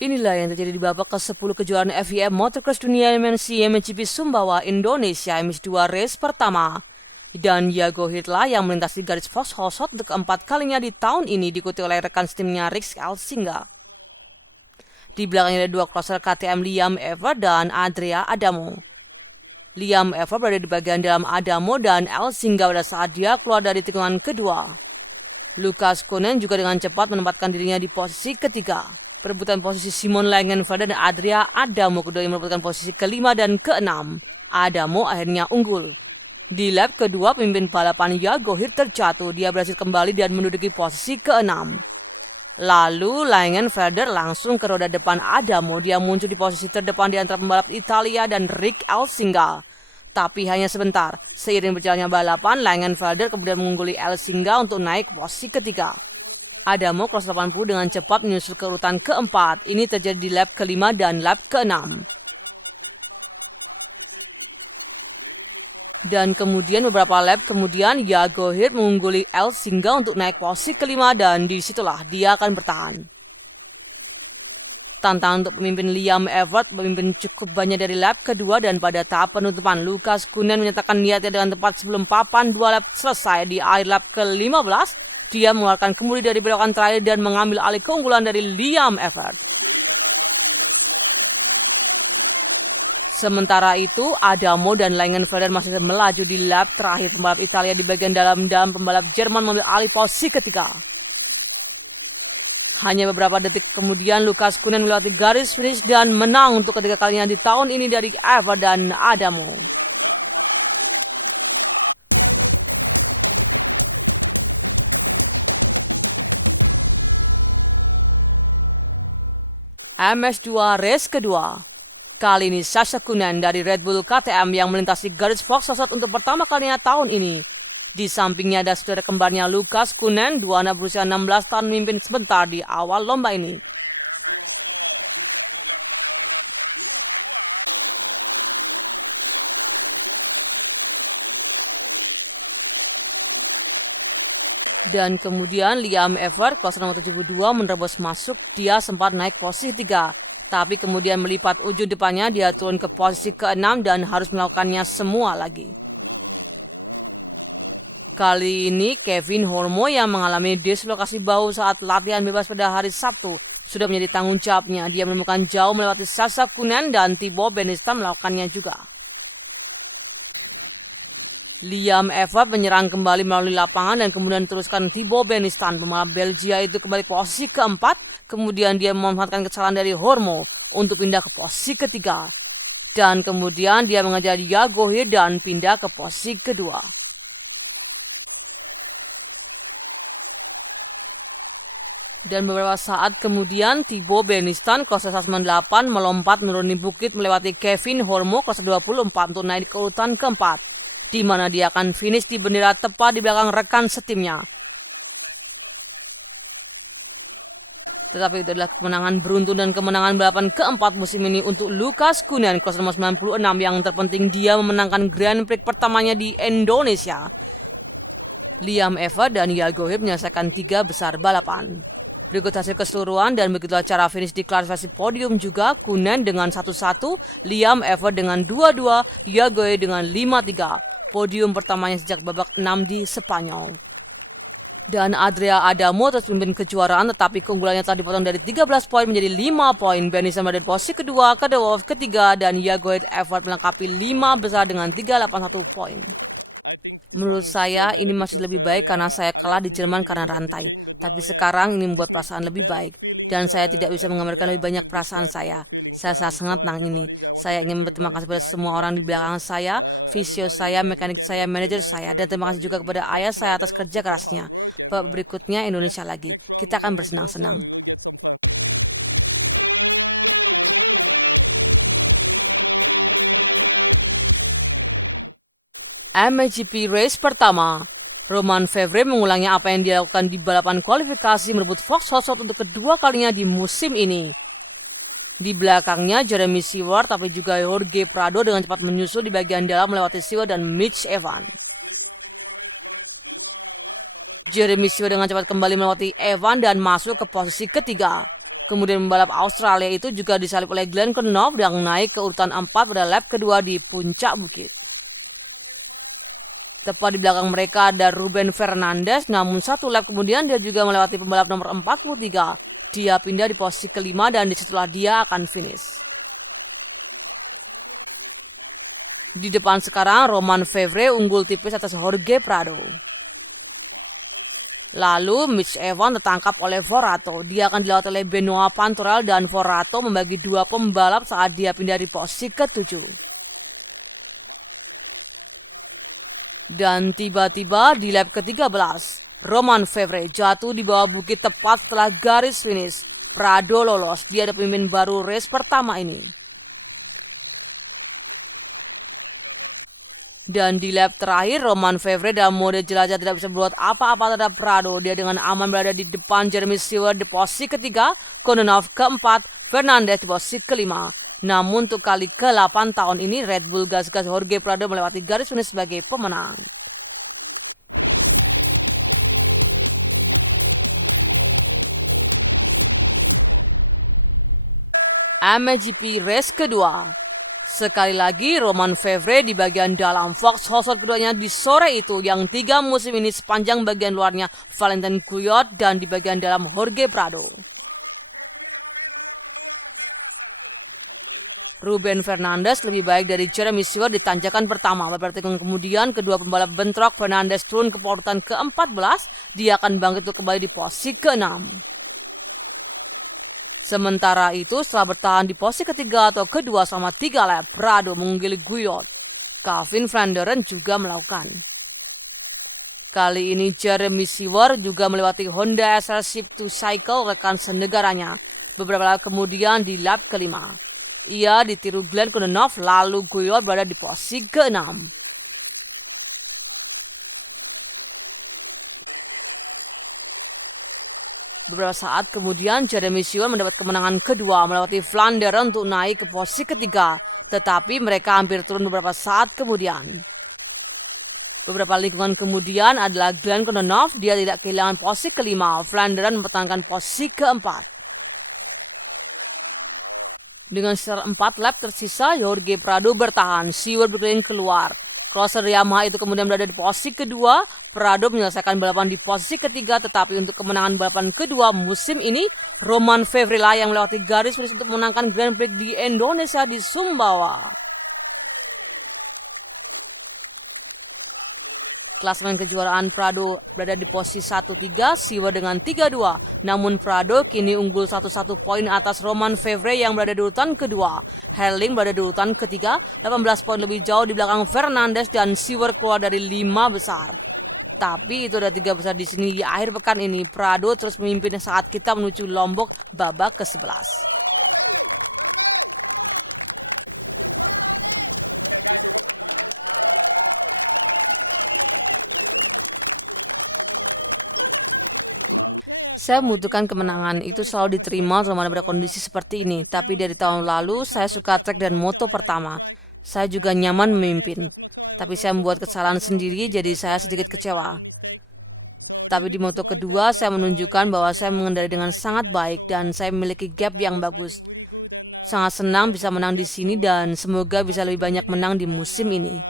Inilah yang terjadi di babak ke-10 kejuaraan FIM Motocross Dunia MotoGP Sumbawa Indonesia MS2 race pertama. Dan Yago Hirtla yang melintasi garis Fox Hosot untuk keempat kalinya di tahun ini diikuti oleh rekan timnya Rick Elsinga. Di belakangnya ada dua crosser KTM Liam Evert dan Andrea Adamo. Liam Evert berada di bagian dalam Adamo dan Elsinga pada saat dia keluar dari tikungan kedua. Lucas Koenen juga dengan cepat menempatkan dirinya di posisi ketiga. Perebutan posisi Simon Langenfelder dan Andrea Adamo keduanya merebutkan posisi kelima dan keenam. Adamo akhirnya unggul. Di lap kedua, pemimpin balapan Yago Hirtla terjatuh. Dia berhasil kembali dan menduduki posisi keenam. Lalu Langenfelder langsung ke roda depan Adamo. Dia muncul di posisi terdepan di antara pembalap Italia dan Rick Elsinga. Tapi hanya sebentar. Seiring berjalannya balapan, Langenfelder kemudian mengungguli Elsinga untuk naik ke posisi ketiga. Adamo cross 80 dengan cepat menyusul ke urutan keempat. Ini terjadi di lap kelima dan lap keenam. Dan kemudian beberapa lap kemudian Yago Hirtla mengungguli Elsinga untuk naik posisi kelima dan disitulah dia akan bertahan. Tantangan untuk pemimpin Liam Evert memimpin cukup banyak dari lap kedua dan pada tahap penutupan Lucas Koenen menyatakan niatnya dengan tepat sebelum papan 2 lap selesai. Di akhir lap ke-15, dia mengeluarkan kemudi dari belokan terakhir dan mengambil alih keunggulan dari Liam Evert. Sementara itu, Adamo dan Langenfelder masih melaju di lap terakhir. Pembalap Italia di bagian dalam dan pembalap Jerman mengambil alih posisi ketiga. Hanya beberapa detik kemudian Lucas Koenen melewati garis finish dan menang untuk ketiga kalinya di tahun ini dari Evert dan Adamo. MS2 race kedua. Kali ini Sasha Koenen dari Red Bull KTM yang melintasi garis Fox Hosot untuk pertama kalinya tahun ini. Di sampingnya ada saudara kembarnya Lucas Koenen, dua anak berusia 16 tahun memimpin sebentar di awal lomba ini. Dan kemudian Liam Evert, kelas nomor 72, menerobos masuk. Dia sempat naik posisi 3. Tapi kemudian melipat ujung depannya, dia turun ke posisi ke-6 dan harus melakukannya semua lagi. Kali ini Kevin Hormo yang mengalami dislokasi bahu saat latihan bebas pada hari Sabtu sudah menjadi tanggung jawabnya. Dia menemukan jauh melewati Sasha Koenen dan Thibaut Benistan melakukannya juga. Liam Evert menyerang kembali melalui lapangan dan kemudian teruskan Thibaut Benistan. Pembalap Belgia itu kembali ke posisi keempat. Kemudian dia memanfaatkan kesalahan dari Hormo untuk pindah ke posisi ketiga. Dan kemudian dia mengejar Yago Hirtla dan pindah ke posisi kedua. Dan beberapa saat kemudian Thibaut Benistan kelas asesmen 8 melompat menuruni bukit melewati Kevin Hormo kelas 24 untuk naik ke urutan keempat, di mana dia akan finish di bendera tepat di belakang rekan setimnya. Tetapi itu adalah kemenangan beruntun dan kemenangan balapan keempat musim ini untuk Lucas Koenen kelas nomor 96. Yang terpenting dia memenangkan Grand Prix pertamanya di Indonesia. Liam Evert dan Yago Hirtla menyelesaikan 3 besar balapan. Berikut hasil keseluruhan dan begitulah cara finish di klasifikasi podium juga. Koenen dengan 1-1, Liam Evert dengan 2-2, Yago Hirtla dengan 5-3. Podium pertamanya sejak babak 6 di Spanyol. Dan Andrea Adamo terus memimpin kejuaraan tetapi keunggulannya telah dipotong dari 13 poin menjadi 5 poin. Benistan berada di posisi kedua, Kedewolf ketiga, dan Yago Hirtla Evert melengkapi 5 besar dengan 381 poin. Menurut saya ini masih lebih baik karena saya kalah di Jerman karena rantai. Tapi sekarang ini membuat perasaan lebih baik. Dan saya tidak bisa menggambarkan lebih banyak perasaan saya. Saya sangat tenang ini. Saya ingin berterima kasih kepada semua orang di belakang saya, fisio saya, mekanik saya, manajer saya. Dan terima kasih juga kepada ayah saya atas kerja kerasnya. Berikutnya Indonesia lagi. Kita akan bersenang-senang. MotoGP race pertama. Romain Febvre mengulangi apa yang dia lakukan di balapan kualifikasi merebut Fox Hosot untuk kedua kalinya di musim ini. Di belakangnya Jeremy Stewart tapi juga Jorge Prado dengan cepat menyusul di bagian dalam melewati Stewart dan Mitch Evans. Jeremy Stewart dengan cepat kembali melewati Evans dan masuk ke posisi ketiga. Kemudian pembalap Australia itu juga disalip oleh Glenn Kenoff yang naik ke urutan 4 pada lap kedua di puncak bukit. Tepat di belakang mereka ada Ruben Fernandez, namun satu lap kemudian dia juga melewati pembalap nomor 43. Dia pindah di posisi kelima dan disitulah dia akan finish. Di depan sekarang Romain Fevre unggul tipis atas Jorge Prado. Lalu Mitch Evans tertangkap oleh Forato. Dia akan dilewati oleh Benoit Pantorel dan Forato membagi dua pembalap saat dia pindah di posisi ke-7. Dan tiba-tiba di lap ke-13, Romain Fevre jatuh di bawah bukit tepat setelah garis finish. Prado lolos. Dia ada pemimpin baru race pertama ini. Dan di lap terakhir, Romain Fevre dalam mode jelajah tidak bisa berbuat apa-apa terhadap Prado. Dia dengan aman berada di depan Jeremy Stewart di posisi ketiga, Kononov keempat, Fernandez di posisi kelima. Namun untuk kali ke-8 tahun ini, Red Bull gas-gas Jorge Prado melewati garis finish sebagai pemenang. MXGP race kedua. Sekali lagi, Romain Fevre di bagian dalam Fox Hosot keduanya di sore itu yang 3 musim ini sepanjang bagian luarnya Valentin Guyot dan di bagian dalam Jorge Prado. Ruben Fernandez lebih baik dari Jeremy Stewart di tanjakan pertama. Beberapa tikungan kemudian, kedua pembalap bentrok. Fernandez turun ke urutan ke-14. Dia akan bangkit untuk kembali di posisi ke-6. Sementara itu, setelah bertahan di posisi ketiga atau kedua selama 3 lap, Prado mengungguli Guyot. Calvin Flanderen juga melakukan. Kali ini Jeremy Stewart juga melewati Honda SR Shift to Cycle rekan senegaranya. Beberapa lap kemudian di lap kelima. Ia ditiru Glenn Kononov, lalu Guyot berada di posisi ke-6. Beberapa saat kemudian, Jeremy Stewart mendapat kemenangan kedua melewati Flanderen untuk naik ke posisi ketiga. Tetapi mereka hampir turun beberapa saat kemudian. Beberapa lingkungan kemudian adalah Glenn Kononov. Dia tidak kehilangan posisi kelima. Flanderen mempertahankan posisi keempat. Dengan sekitar 4 lap tersisa, Jorge Prado bertahan. Stewart berkeliling keluar. Crosser Yamaha itu kemudian berada di posisi kedua. Prado menyelesaikan balapan di posisi ketiga, tetapi untuk kemenangan balapan kedua musim ini, Romain Fevre yang melewati garis finish untuk memenangkan Grand Prix di Indonesia di Sumbawa. Klasemen kejuaraan Prado berada di posisi 1-3, Stewart dengan 3-2. Namun Prado kini unggul 1-1 poin atas Romain Fevre yang berada di urutan kedua. Herlings berada di urutan ketiga, 18 poin lebih jauh di belakang Fernandez dan Stewart keluar dari 5 besar. Tapi itu ada 3 besar di sini. Di akhir pekan ini, Prado terus memimpin saat kita menuju Lombok babak ke-11. Saya membutuhkan kemenangan, itu selalu diterima selama ada kondisi seperti ini. Tapi dari tahun lalu, saya suka trek dan moto pertama. Saya juga nyaman memimpin. Tapi saya membuat kesalahan sendiri, jadi saya sedikit kecewa. Tapi di moto kedua, saya menunjukkan bahwa saya mengendarai dengan sangat baik dan saya memiliki gap yang bagus. Sangat senang bisa menang di sini dan semoga bisa lebih banyak menang di musim ini.